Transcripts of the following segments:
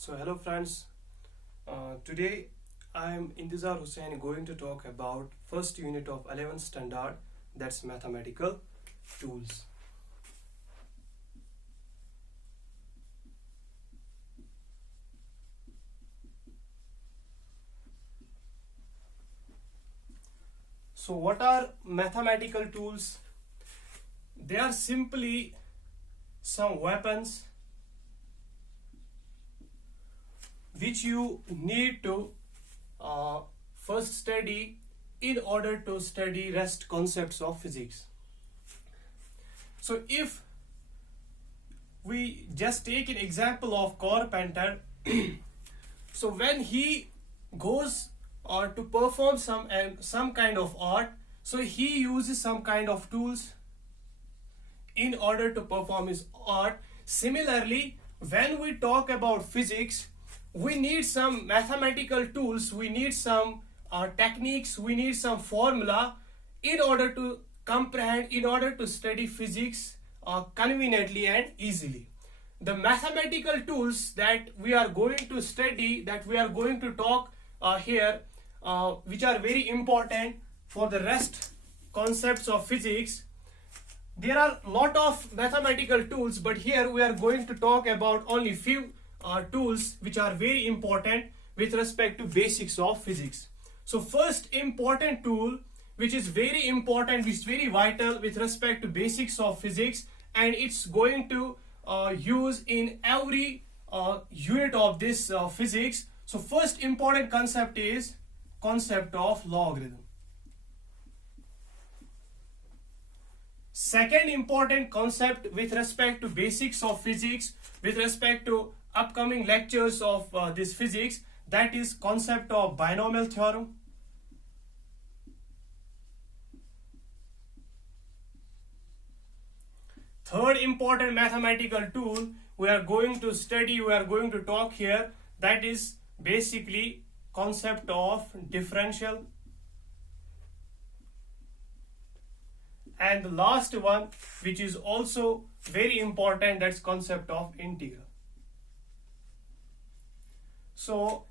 So hello friends, today I am Intizar Hussain going to talk about first unit of 11th standard, that's mathematical tools. So what are mathematical tools? They are simply some weapons which you need to first study in order to study rest concepts of physics. So if we just take an example of carpenter, so when he goes to perform some kind of art, so he uses some kind of tools in order to perform his art. Similarly, when we talk about physics, we need some mathematical tools, we need some techniques, we need some formula in order to comprehend, in order to study physics conveniently and easily. The mathematical tools that we are going to study, that we are going to talk here, which are very important for the rest concepts of physics. There are a lot of mathematical tools, but here we are going to talk about only few tools which are very important with respect to basics of physics. So first important tool which is very important, which is very vital with respect to basics of physics, and it's going to use in every unit of this physics. So first important concept is concept of logarithm. Second important concept with respect to basics of physics, with respect to upcoming lectures of this physics, that is concept of binomial theorem. Third important mathematical tool we are going to study, we are going to talk here, that is basically concept of differential. And the last one, which is also very important, that's concept of integral. So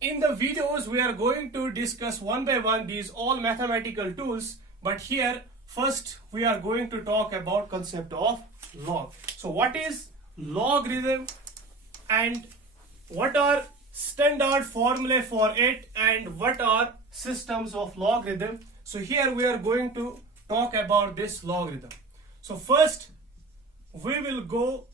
in the videos we are going to discuss one by one these all mathematical tools, but here first we are going to talk about concept of log. So what is logarithm and what are standard formulae for it and what are systems of logarithm? So here we are going to talk about this logarithm. So first we will go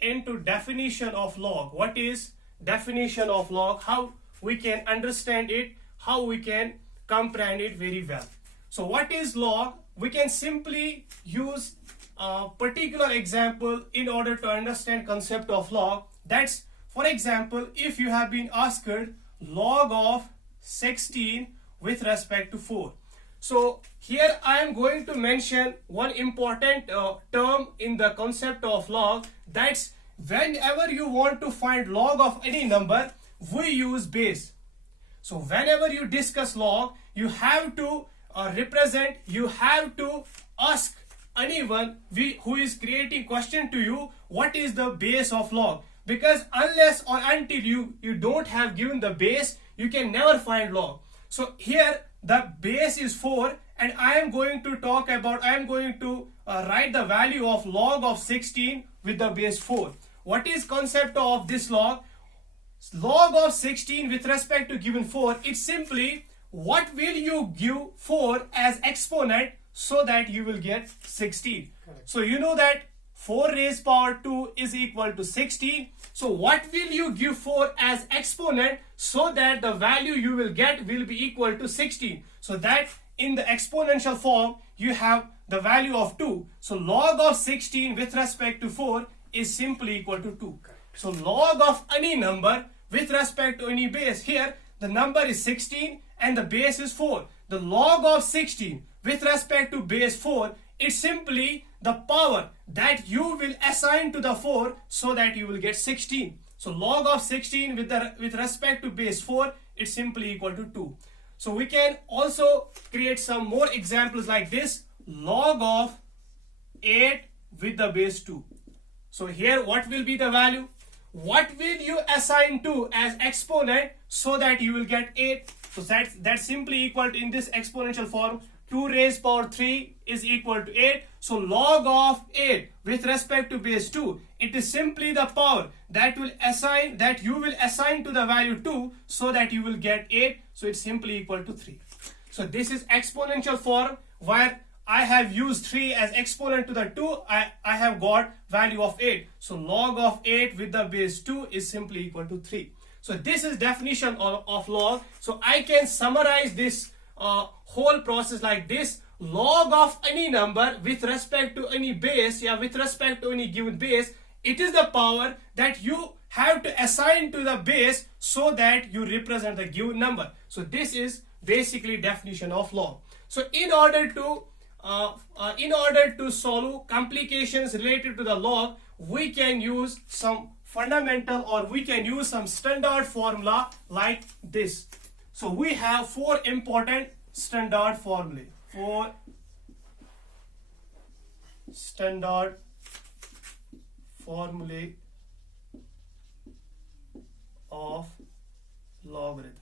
into definition of log. What is definition of log? How we can understand it, how we can comprehend it very well. So what is log? We can simply use a particular example in order to understand concept of log. That's, for example, if you have been asked log of 16 with respect to 4. So here I am going to mention one important term in the concept of log. That's whenever you want to find log of any number, we use base. So whenever you discuss log, you have to represent, you have to ask anyone who is creating question to you, what is the base of log? Because unless or until you don't have given the base, you can never find log. So here the base is 4, and I am going to talk about, I am going to write the value of log of 16 with the base 4. What is concept of this log? Log of 16 with respect to given 4, it's simply what will you give 4 as exponent so that you will get 16. Correct. So you know that 4 raised power 2 is equal to 16. So what will you give 4 as exponent so that the value you will get will be equal to 16. So that in the exponential form you have the value of 2. So log of 16 with respect to 4 is simply equal to 2. So log of any number with respect to any base, here the number is 16 and the base is 4. The log of 16 with respect to base 4, it's simply the power that you will assign to the 4 so that you will get 16. So log of 16 with respect to base 4, it's simply equal to 2. So we can also create some more examples like this. Log of 8 with the base 2. So here what will be the value? what will you assign to as exponent so that you will get 8? So that's simply equal to, in this exponential form, 2 raised power 3 is equal to 8. So log of 8 with respect to base 2, it is simply the power that you will assign to the value 2 so that you will get 8. So it's simply equal to 3. So this is exponential form where I have used 3 as exponent to the 2. I have got value of 8. So log of 8 with the base 2 is simply equal to 3. So this is definition of log. So I can summarize this whole process like this. Log of any number with respect to any base, with respect to any given base, it is the power that you have to assign to the base so that you represent the given number. So this is basically definition of log. So in order to solve complications related to the log, we can use some fundamental, or we can use some standard formula like this. So we have 4 important standard formulae. 4 standard formulae of logarithm.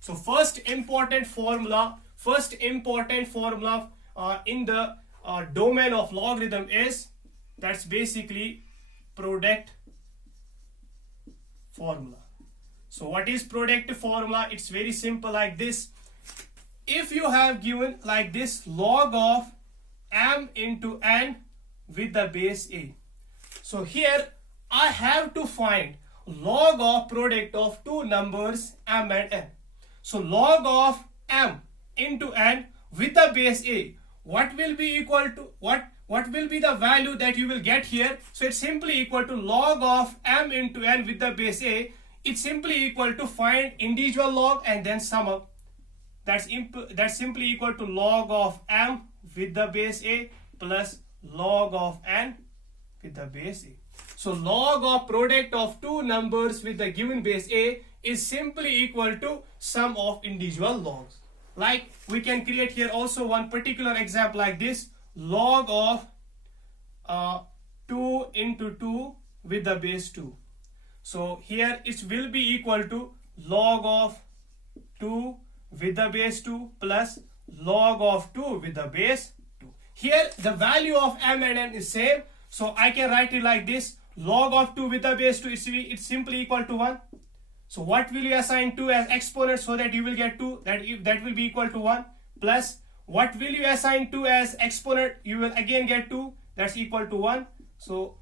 So first important formula in the domain of logarithm is, that's basically product formula. So what is product formula? It's very simple like this. If you have given like this, log of m into n with the base a. So here I have to find log of product of two numbers m and n. So log of m into n with the base a, what will be equal to what will be the value that you will get here? So it's simply equal to log of m into n with the base a. It's simply equal to find individual log and then sum up. That's simply equal to log of m with the base a plus log of n with the base a. So log of product of two numbers with the given base a is simply equal to sum of individual logs. Like we can create here also one particular example like this, log of 2 into 2 with the base 2. So here it will be equal to log of 2 with the base 2 plus log of 2 with the base 2. Here the value of m and n is same, so I can write it like this, log of 2 with the base 2, it's simply equal to 1. So what will you assign 2 as exponent so that you will get 2, that will be equal to 1, plus what will you assign 2 as exponent, you will again get 2, that's equal to 1. So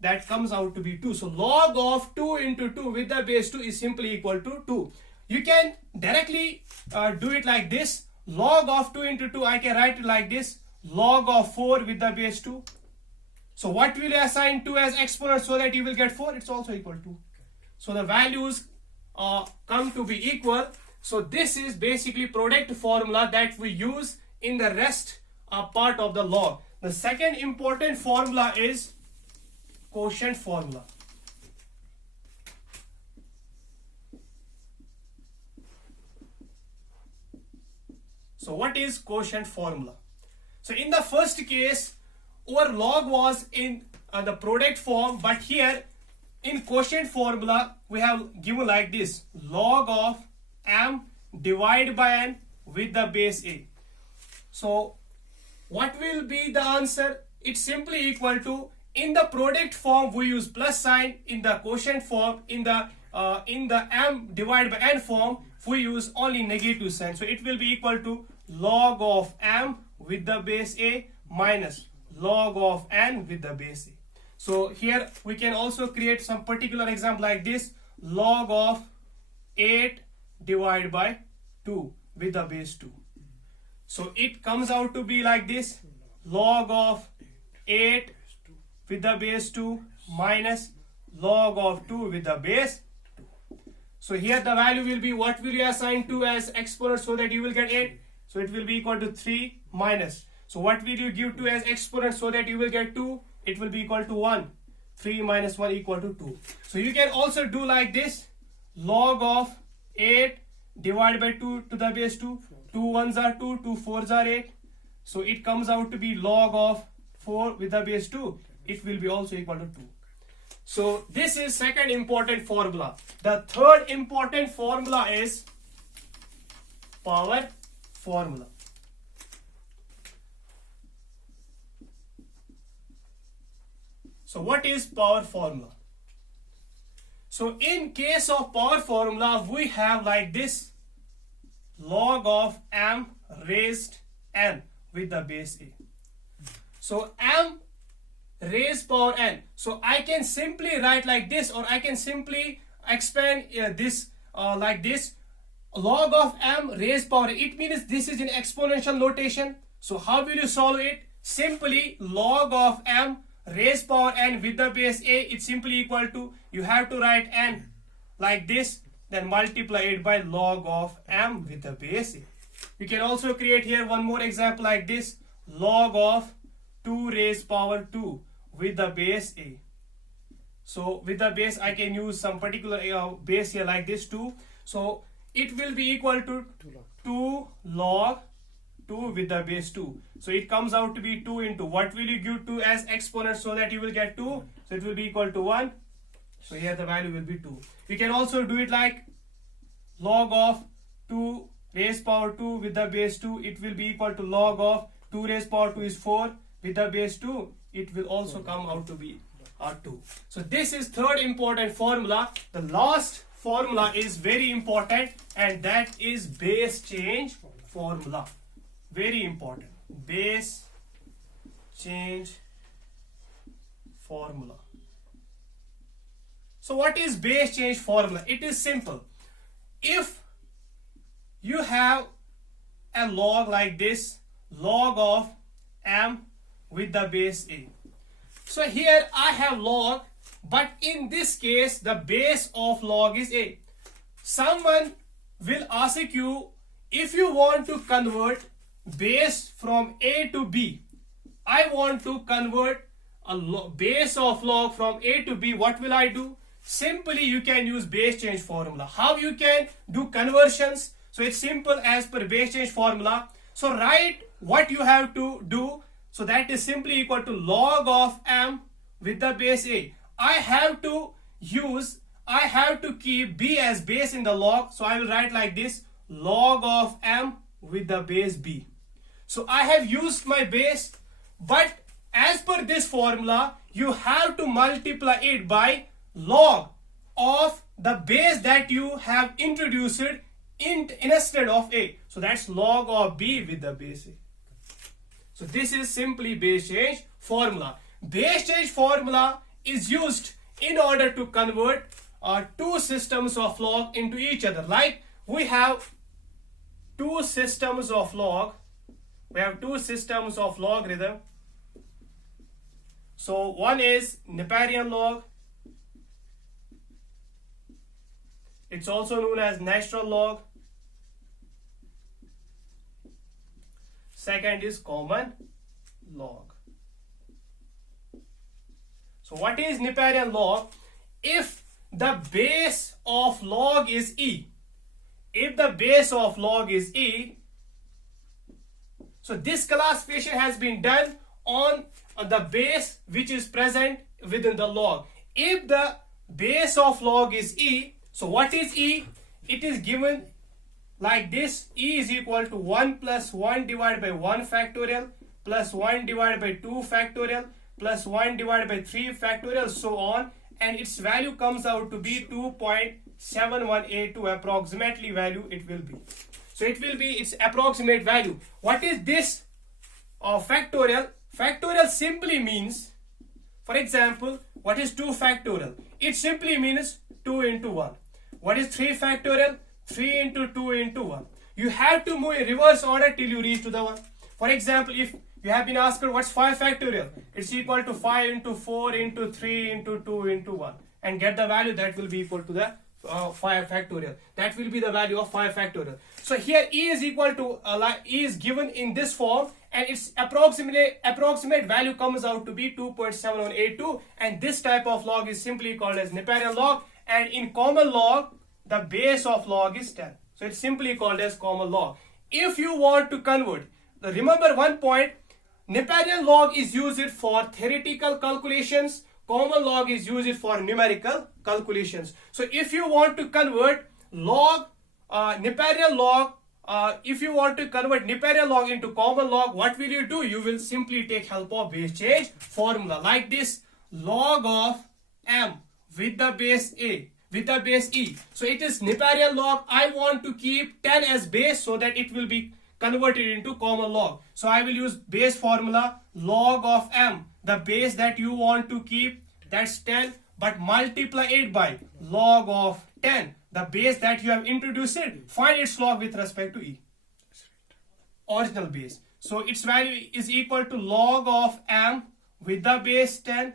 that comes out to be 2. So log of 2 into 2 with the base 2 is simply equal to 2. You can directly do it like this, log of 2 into 2, I can write it like this, log of 4 with the base 2. So what will you assign 2 as exponent so that you will get 4? It's also equal to. So the values come to be equal. So this is basically product formula that we use in the rest part of the log. The second important formula is quotient formula. So what is quotient formula? So in the first case, our log was in the product form, but here in quotient formula we have given like this, log of m divided by n with the base a. So what will be the answer? It's simply equal to, in the product form we use plus sign, in the quotient form, in the m divided by n form we use only negative sign. So it will be equal to log of m with the base a minus log of n with the base a. So here we can also create some particular example like this, log of 8 divided by 2 with the base 2. So it comes out to be like this, log of 8 with the base 2 minus log of 2 with the base 2. So here the value will be, what will you assign 2 as exponent so that you will get 8? So it will be equal to 3 minus. So what will you give 2 as exponent so that you will get 2? It will be equal to 1. 3 minus 1 equal to 2. So you can also do like this, log of 8 divided by 2 to the base 2. 2 1s are 2, 2 4s are 8. So it comes out to be log of 4 with the base 2 it will be also equal to 2. So this is second important formula. The third important formula is power formula. So what is power formula? So in case of power formula, we have like this: log of m raised n with the base a. So m raised power n. So I can simply write like this, or I can simply expand this like this: log of m raised power a. It means this is in exponential notation. So how will you solve it? Simply log of m raised power n with the base a, it's simply equal to, you have to write n like this, then multiply it by log of m with the base a. You can also create here one more example like this: log of 2 raised power 2 with the base a. So with the base, I can use some particular base here like this 2. So it will be equal to 2 log 2 with the base 2. So it comes out to be 2 into, what will you give 2 as exponent so that you will get 2? So it will be equal to 1. So here the value will be 2. We can also do it like log of 2 raised power 2 with the base 2. It will be equal to log of 2 raised power 2 is 4 with the base 2. It will also come out to be 2. So this is third important formula. The last formula is very important, and that is base change formula. Very important. Base change formula. So what is base change formula? It is simple. If you have a log like this, log of m with the base a. So here I have log, but in this case the base of log is a. Someone will ask you, if you want to convert base from a to b, I want to convert a base of log from a to b, what will I do? Simply you can use base change formula. How you can do conversions? So it's simple as per base change formula. So write what you have to do. So that is simply equal to log of m with the base a. I have to keep b as base in the log. So I will write like this: log of m with the base b. So I have used my base, but as per this formula, you have to multiply it by log of the base that you have introduced instead of a. So that's log of b with the base a. So this is simply base change formula. Base change formula is used in order to convert two systems of log into each other. Like we have two systems of log. We have two systems of logarithm. So one is Neparian log. It's also known as natural log. Second is common log. So what is Neparian log? If the base of log is e, so this classification has been done on the base which is present within the log. If the base of log is e, so what is e? It is given like this: e is equal to 1 plus 1 divided by 1 factorial plus 1 divided by 2 factorial plus 1 divided by 3 factorial, so on, and its value comes out to be 2.7182 approximately value it will be. So it will be its approximate value. What is this factorial? Factorial simply means, for example, what is 2 factorial? It simply means 2 into 1. What is 3 factorial? 3 into 2 into 1. You have to move in reverse order till you reach to the 1. For example, if you have been asked what's 5 factorial, it's equal to 5 into 4 into 3 into 2 into 1, and get the value that will be equal to the 5 factorial. That will be the value of 5 factorial. So here e is equal to e is given in this form, and its approximate value comes out to be 2.7182, and this type of log is simply called as Neparian log. And in common log, the base of log is 10. So it's simply called as common log. If you want to convert, remember one point, Neparian log is used for theoretical calculations. Common log is used for numerical calculations. So if you want to convert Neparian log, if you want to convert Neparian log into common log, what will you do? You will simply take help of base change formula like this: log of m with the base a with the base e. So it is Neparian log. I want to keep 10 as base so that it will be converted into common log. So I will use base formula, log of m, the base that you want to keep, that's 10, but multiply it by log of 10, the base that you have introduced it, find its log with respect to e, original base. So its value is equal to log of m with the base 10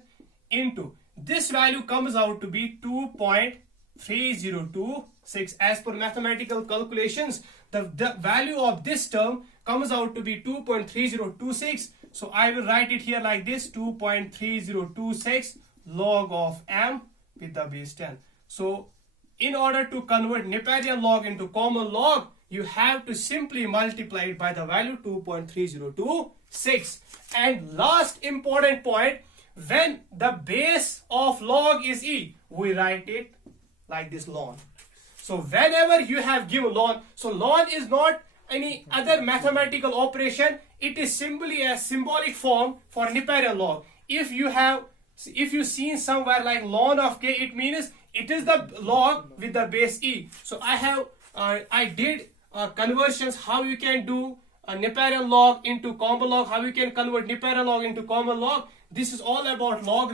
into, this value comes out to be 2.3026. As per mathematical calculations, the value of this term comes out to be 2.3026. So I will write it here like this: 2.3026 log of m with the base 10. So in order to convert Neparian log into common log, you have to simply multiply it by the value 2.3026. And last important point, when the base of log is e, we write it like this: ln. So whenever you have given ln, so ln is not any other mathematical operation, it is simply a symbolic form for Neparian log. If you seen somewhere like ln of k, it means it is the log with the base e. So I did conversions, how you can do a Neparian log into common log, how you can convert Neparian log into common log. This is all about logarithm.